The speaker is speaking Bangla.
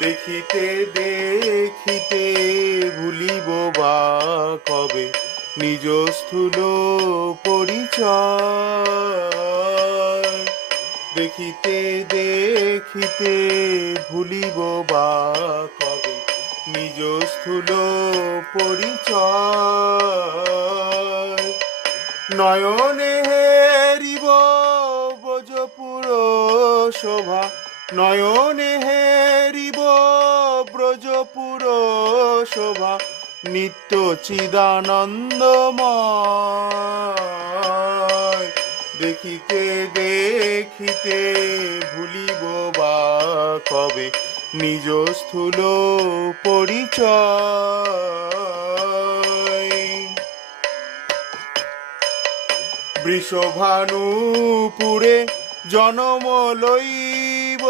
দেখিতে দেখিতে ভুলিব বা কবে নিজ স্থূল পরিচয়। দেখিতে দেখিতে ভুলিব বা কবে নিজ স্থূল পরিচয়। নয়নে হেরিব ব্রজপুর শোভা, নয়নে হেরিব ব্রজপুর শোভা, নিত্য চিদানন্দময়। দেখিতে দেখিতে ভুলিব বা কবে নিজ স্থূল পরিচয়। বৃষভানুপুরে জনম লইব